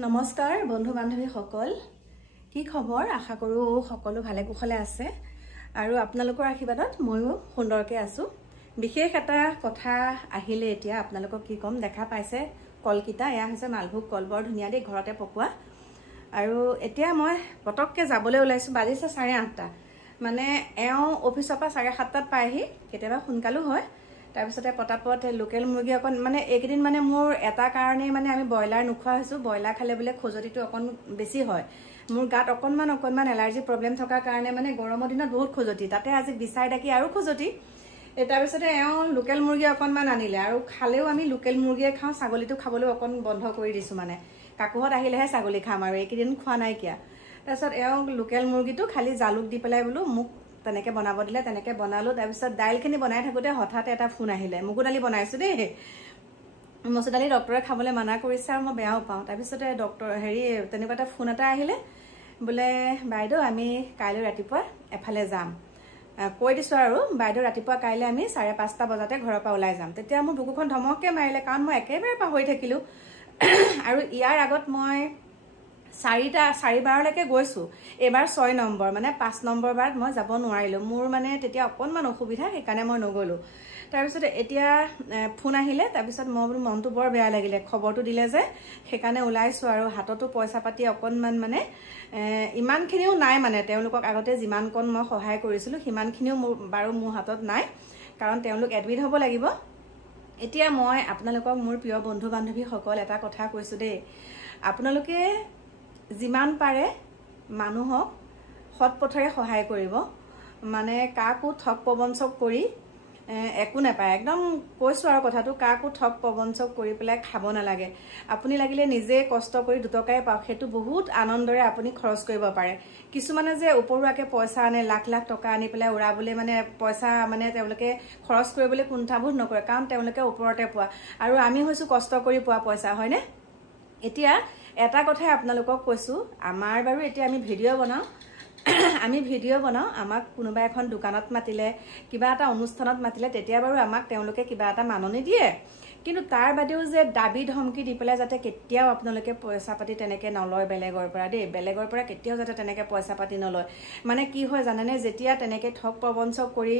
নমস্কাৰ বন্ধু বান্ধৱী সকল কি খবৰ আশা কৰো সকলো ভালে কুশলে আছে আৰু আপোনালোকৰ আশীৰ্বাদত ময়ো সুন্দৰকৈ আছো বিশেষ এটা কথা আহিলে এতিয়া আপোনালোকক কি কম দেখা পাইছে কলকিটা এয়া হৈছে মালভোগ কল বৰ ধুনীয়া দেই ঘৰতে পকোৱা আৰু এতিয়া মই পটককে যাবলৈ ওলাইছো বাজিছে 8:30 মানে এও অফিচৰ পৰা 7:30 পাইহি কেতিয়াবা সোনকালো হয় তাৰপিছতে পটাপট লোকেল মুৰ্গী অকন মানে এইকেদিন মানে মোৰ এটা কাৰণে মানে আমি বয়লাৰ নুখোৱা হৈছো বয়লাৰ খালে বলে খজতিটো অকন বেছি হয় মোৰ গাত অকনমান এলাৰ্জি প্ৰবলেম থকাৰ কাৰণে মানে গৰমৰ দিনত বহুত খজতি তাতে আজি বিচাই ডাকি আৰু খজতি তাৰপিছতে এও লোকেল মুৰ্গী অকনমান আনিলে আৰু খালেও আমি লোকেল মুৰ্গীয়ে খাওঁ ছাগলীটো খাবলৈ অকন বন্ধ কৰি দিছো মানে কাকুহত আহিলেহে ছাগলী খাম আৰু এইকেদিন খোৱা নাই কিয়া তাৰপিছত এও লোকেল মুৰ্গীটো খালি জালুক দি পেলাই বলো মোক তেনেকে বনাব দিলে তেনেকে বনালো তাৰপিছত দাইলখিনি বনাই থাকোতে হঠাতে এটা ফোন আহিলে মুগু দালি বনাইছো দেই মচুৰ দালি ডক্টৰে খাবলৈ মানা কৰিছে আৰু মই বেয়াও পাওঁ তাৰপিছতে ডক্টৰ হেৰি তেনেকুৱা এটা ফোন এটা আহিলে বোলে বাইদেউ আমি কাইলৈ ৰাতিপুৱা এফালে যাম কৈ দিছো আৰু বাইদেউ ৰাতিপুৱা কাইলৈ আমি 5:30 বজাতে ঘৰৰ পৰা ওলাই যাম তেতিয়া মোৰ বুকুখন ধমককে মাৰিলে কাৰণ মই একেবাৰে পাহৰি থাকিলো আৰু ইয়াৰ আগত মই 4 লৈকে গৈছো এবাৰ 6 নম্বৰ মানে 5 নম্বৰ বাৰত মই যাব নোৱাৰিলো মোৰ মানে তেতিয়া অকনমান অসুবিধা সেইকাৰণে মই নগলো তাৰপিছত এতিয়া ফোন আহিলে তাৰপিছত মোৰ মনটো বৰ বেয়া লাগিলে খবৰটো দিলে যে সেইকাৰণে ওলাইছো আৰু হাততো পইচা পাতি অকনমান মানে ইমানখিনিও নাই মানে তেওঁলোকক আগতে যিমান কোন মই সহায় কৰিছিলো সিমানখিনিও মোৰ হাতত নাই কাৰণ তেওঁলোক এডমিট হ'ব লাগিব এতিয়া মই আপোনালোকক মোৰ প্ৰিয় বন্ধু বান্ধৱী সকল এটা কথা কৈছো দেই আপোনালোকে যিমান পাৰে মানুহক সৎ পথৰে সহায় কৰিব মানে কাকো ঠক প্ৰবঞ্চক কৰি একো নাপায় একদম কৈছো আৰু কথাটো কাকো ঠক প্ৰবঞ্চক কৰি পেলাই খাব নালাগে আপুনি লাগিলে নিজে কষ্ট কৰি দুটকাই পাওক সেইটো বহুত আনন্দৰে আপুনি খৰচ কৰিব পাৰে কিছুমানে যে উপৰুৱাকে পইচা আনে লাখ লাখ টকা আনি পেলাই উৰাবলৈ মানে পইচা মানে তেওঁলোকে খৰচ কৰিবলৈ কুণ্ঠাবোধ নকৰে কাৰণ তেওঁলোকে ওপৰতে পোৱা আৰু আমি হৈছো কষ্ট কৰি পোৱা পইচা হয়নে এতিয়া এটা কথাই আপোনালোকক কৈছো আমাৰ বাৰু এতিয়া আমি ভিডিঅ' বনাও আমাক কোনোবা এখন দোকানত মাতিলে কিবা এটা অনুষ্ঠানত মাতিলে তেতিয়া বাৰু আমাক তেওঁলোকে কিবা এটা মাননি দিয়ে কিন্তু তাৰ বাদেও যে দাবী ধমকি দি পেলাই যাতে কেতিয়াও আপোনালোকে পইচা পাতি তেনেকে নলয় বেলেগৰ পৰা দেই বেলেগৰ পৰা কেতিয়াও যাতে তেনেকে পইচা পাতি নলয় মানে কি হয় জানেনে যেতিয়া তেনেকে ঠক প্ৰবঞ্চক কৰি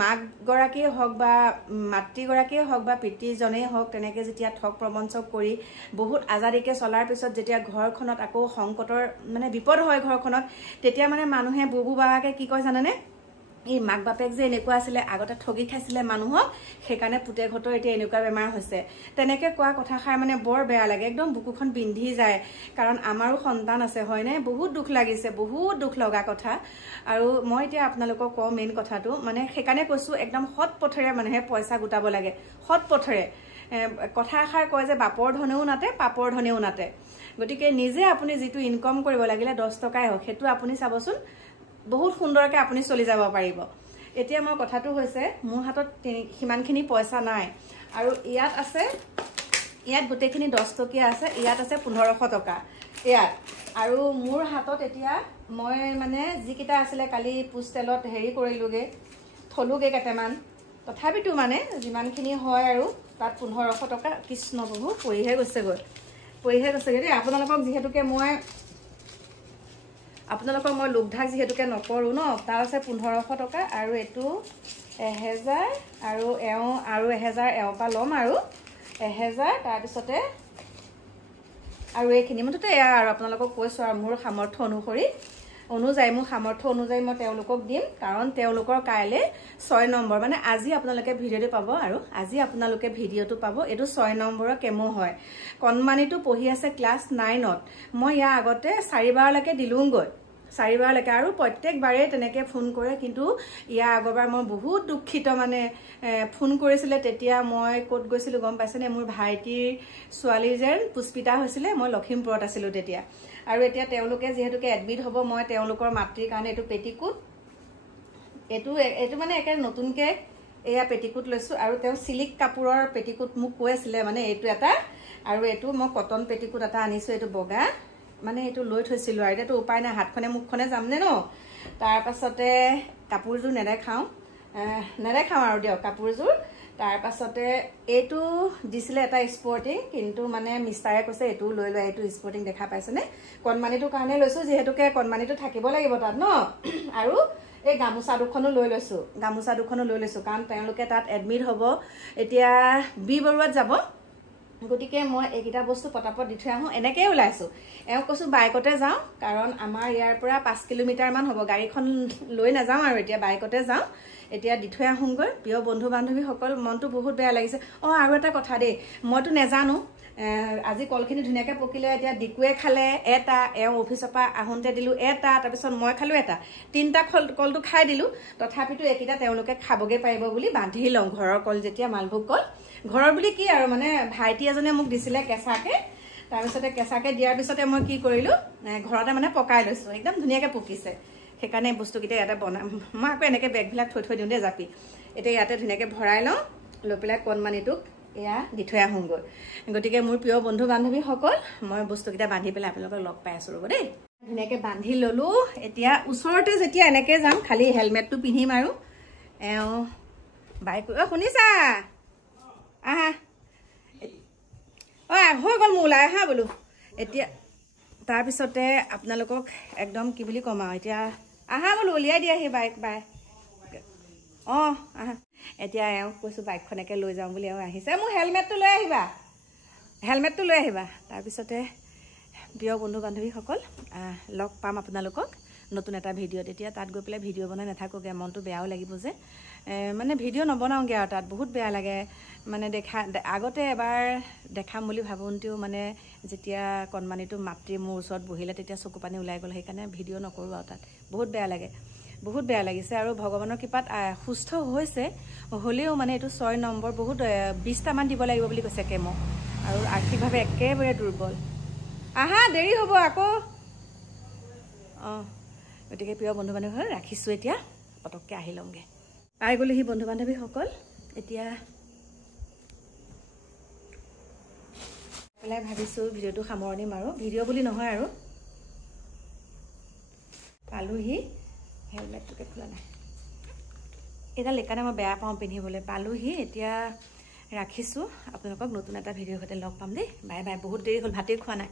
মাক গৰাকীয়ে হওক বা মাতৃ গৰাকীয়ে হওক বা পিতৃজনেই হওক তেনেকে যেতিয়া ঠক প্ৰবঞ্চক কৰি বহুত আজাদিকে চলাৰ পিছত যেতিয়া ঘৰখনত আকৌ সংকটৰ মানে বিপদ হয় ঘৰখনত তেতিয়া মানে মানুহে বুবু বাকে কি কয় জানেনে এই মাক বাপেক যে এনেকুৱা আছিলে আগতে ঠগি খাইছিলে মানুহক সেইকাৰণে পুতে ঘটৰ এতিয়া এনেকুৱা বেমাৰ হৈছে তেনেকে কোৱা কথাষাৰ মানে বৰ বেয়া লাগে একদম বুকুখন বিন্ধি যায় কাৰণ আমাৰো সন্তান আছে হয়নে বহুত দুখ লাগিছে বহুত দুখ লগা কথা আৰু মই এতিয়া আপোনালোকক কওঁ মেইন কথাটো মানে সেইকাৰণে কৈছো একদম সৎ পথৰে মানুহে পইচা গোটাব লাগে সৎ পথৰে কথা এষাৰ কয় যে বাপৰ ধনেও নাতে পাপৰ ধনেও নাতে গতিকে নিজে আপুনি যিটো ইনকম কৰিব লাগিলে 10 টকাই হওক সেইটো আপুনি চাবচোন বহুত সুন্দৰকে আপুনি চলি যাব পাৰিব এতিয়া মই কথাটো হৈছে মোৰ হাতত হিমানখিনি পইচা নাই আৰু ইয়াত গোটেইখিনি 10 টকীয়া আছে ইয়াত আছে 1500 টকা ইয়াত আৰু মোৰ হাতত এতিয়া মই মানে যিকিটা আছিলে কালি পুষ্টেলত হেৰি কৰিলোগে থলুগে কেটেমান তথাপিতো মানে যিমানখিনি হয় আৰু তাত 1500 টকা কৃষ্ণ প্ৰভু পৰিহে গৈছে দেই আপোনালোকক মই লোকধাক যিহেতুকে নকৰো ন তাৰ আছে 1500 টকা আৰু এটো 1000 আৰু 1000 এও পা লম আৰু 1000 তাৰ পিছতে আৰু এইখিনি মতে এয়া আৰু আপোনালোকক কৈছো আৰু মোৰ সামৰ্থ্য অনুযায়ী মই তেওঁলোকক দিম কাৰণ তেওঁলোকৰ কাইলে 6 নম্বৰ মানে আজি আপোনালোকে ভিডিঅ'টো পাব আৰু আজি আপোনালোকে ভিডিঅ'টো পাব এটো 6 নম্বৰৰ কেমো হয় কনমানিটো পঢ়ি আছে ক্লাছ 9ত মই ইয়া আগতে 4 বাৰলৈকে দিলুংগৈ 4 বাৰলৈকে আৰু প্ৰত্যেকবাৰে তেনেকে ফোন কৰে কিন্তু ইয়া আগৰবাৰ মই বহুত দুখিত মানে ফোন কৰিছিলে তেতিয়া মই ক'ত গৈছিলো গম পাইছেনে মোৰ ভাইটিৰ ছোৱালী যেন পুষ্পিতা হৈছিলে মই লখিমপুৰত আছিলো তেতিয়া আৰু এতিয়া তেওঁলোকে যেহেতুকে এডমিট হ'ব মই তেওঁলোকৰ মাতৃৰ কাৰণে এটো পেটিকুট এটো মানে একে নতুনকে এয়া পেটিকুট লৈছো আৰু তেওঁ সিলিক কাপোৰৰ পেটিকুট মোক কৈ আছিল মানে এটো এটা আৰু এটো মই কটন পেটিকুট এটা আনিছো এটো বগা মানে এটো লৈ থৈছিলো আৰু এটো উপায় নাই হাতখনে মুখখনে যামনে ন তাৰ পাছতে কাপোৰজোৰ নেদেখাও আৰু দিয়ক কাপোৰজোৰ তাৰ পাছতে এইটো দিছিলে এটা স্পৰ্টিং কিন্তু মানে মিষ্টাৰে কৈছে এইটো লৈ লোৱা এইটো স্পৰ্টিং দেখা পাইছেনে কণমানিটোৰ কাৰণে লৈছো যিহেতুকে কণমানিটো থাকিব লাগিব তাত ন আৰু এই গামোচা দুখনো লৈ লৈছো কাৰণ তেওঁলোকে তাত এডমিট হ'ব এতিয়া বি বৰুৱাত যাব গতিকে মই এইকেইটা বস্তু পটাপট দি থৈ আহোঁ এনেকৈ ওলাইছো এওঁ কৈছো বাইকতে যাওঁ কাৰণ আমাৰ ইয়াৰ পৰা 5 কিলোমিটাৰ মান হ'ব গাড়ীখন লৈ নাযাওঁ আৰু এতিয়া বাইকতে যাওঁ এতিয়া দি থৈ আহোঁগৈ প্ৰিয় বন্ধু বান্ধৱীসকল মনটো বহুত বেয়া লাগিছে আৰু এটা কথা দেই মইতো নেজানো আজি কলখিনি ধুনীয়াকৈ পকিলে এতিয়া ডিকুৱে খালে এটা এওঁ অফিচৰ পৰা আহোঁতে দিলোঁ এটা তাৰপিছত মই খালোঁ এটা 3টা কলটো খাই দিলোঁ তথাপিতো এইকেইটা তেওঁলোকে খাবগৈ পাৰিব বুলি বান্ধি লওঁ ঘৰৰ কল যেতিয়া মালভোগ কল ঘৰৰ বুলি কি আৰু মানে ভাইটি এজনে মোক দিছিলে কেঁচাকৈ তাৰপিছতে কেঁচাকৈ দিয়াৰ পিছতে মই কি কৰিলোঁ ঘৰতে মানে পকাই লৈছোঁ একদম ধুনীয়াকৈ পকিছে সেইকাৰণে বস্তুকেইটা ইয়াতে বনাম মই আকৌ এনেকৈ বেগবিলাক থৈ দিওঁ দেই জাপি এতিয়া ইয়াতে ধুনীয়াকৈ ভৰাই লওঁ লৈ পেলাই কণমানিটোক এয়া দি থৈ আহোঁগৈ গতিকে মোৰ প্ৰিয় বন্ধু বান্ধৱীসকল মই বস্তুকেইটা বান্ধি পেলাই আপোনালোকক লগ পাই আছোঁ ৰ'ব দেই ধুনীয়াকৈ বান্ধি ল'লোঁ এতিয়া ওচৰতে যেতিয়া এনেকৈ যাম খালি হেলমেটটো পিন্ধিম আৰু এওঁ বাইক শুনিছা আহা হৈ গ'ল মোৰ ওলাই আহা বোলো এতিয়া তাৰপিছতে আপোনালোকক একদম কি বুলি ক'ম আৰু এতিয়া আহা বোলো উলিয়াই দিয়াহি বাইক বাই আহা এতিয়া এওঁক কৈছোঁ বাইকখনকে লৈ যাওঁ বুলি এওঁ আহিছে মোৰ হেলমেটটো লৈ আহিবা তাৰপিছতে প্ৰিয় বন্ধু বান্ধৱীসকল লগ পাম আপোনালোকক নতুন এটা ভিডিঅ'ত এতিয়া তাত গৈ পেলাই ভিডিঅ' বনাই নাথাকোগৈ মনটো বেয়াও লাগিব যে মানে ভিডিঅ' নবনাওঁগৈ আৰু তাত বহুত বেয়া লাগে মানে আগতে এবাৰ দেখাম বুলি ভাবোঁতেও মানে যেতিয়া কণমানিটো মাতৃ মোৰ ওচৰত বহিলে তেতিয়া চকু পানী ওলাই গ'ল সেইকাৰণে ভিডিঅ' নকৰোঁ আৰু তাত বহুত বেয়া লাগিছে আৰু ভগৱানৰ কৃপাত সুস্থ হৈছে হ'লেও মানে এইটো 6 নম্বৰ বহুত 20টামান দিব লাগিব বুলি কৈছে কেমো আৰু আৰ্থিকভাৱে একেবাৰে দুৰ্বল আহা দেৰি হ'ব আকৌ গতিকে প্ৰিয় বন্ধু বান্ধৱীসকল ৰাখিছোঁ এতিয়া পটককৈ আহি লওঁগৈ পাই গ'লোহি বন্ধু বান্ধৱীসকল এতিয়া পেলাই ভাবিছোঁ ভিডিঅ'টো সামৰণি মাৰোঁ ভিডিঅ' বুলি নহয় আৰু পালোহি হেলমেটটোকে খোলা নাই এইডাল এইকাৰণে মই বেয়া পাওঁ পিন্ধিবলৈ পালোহি এতিয়া ৰাখিছোঁ আপোনালোকক নতুন এটা ভিডিঅ'ৰ সৈতে লগ পাম দেই বাই বাই বহুত দেৰি হ'ল ভাতেই খোৱা নাই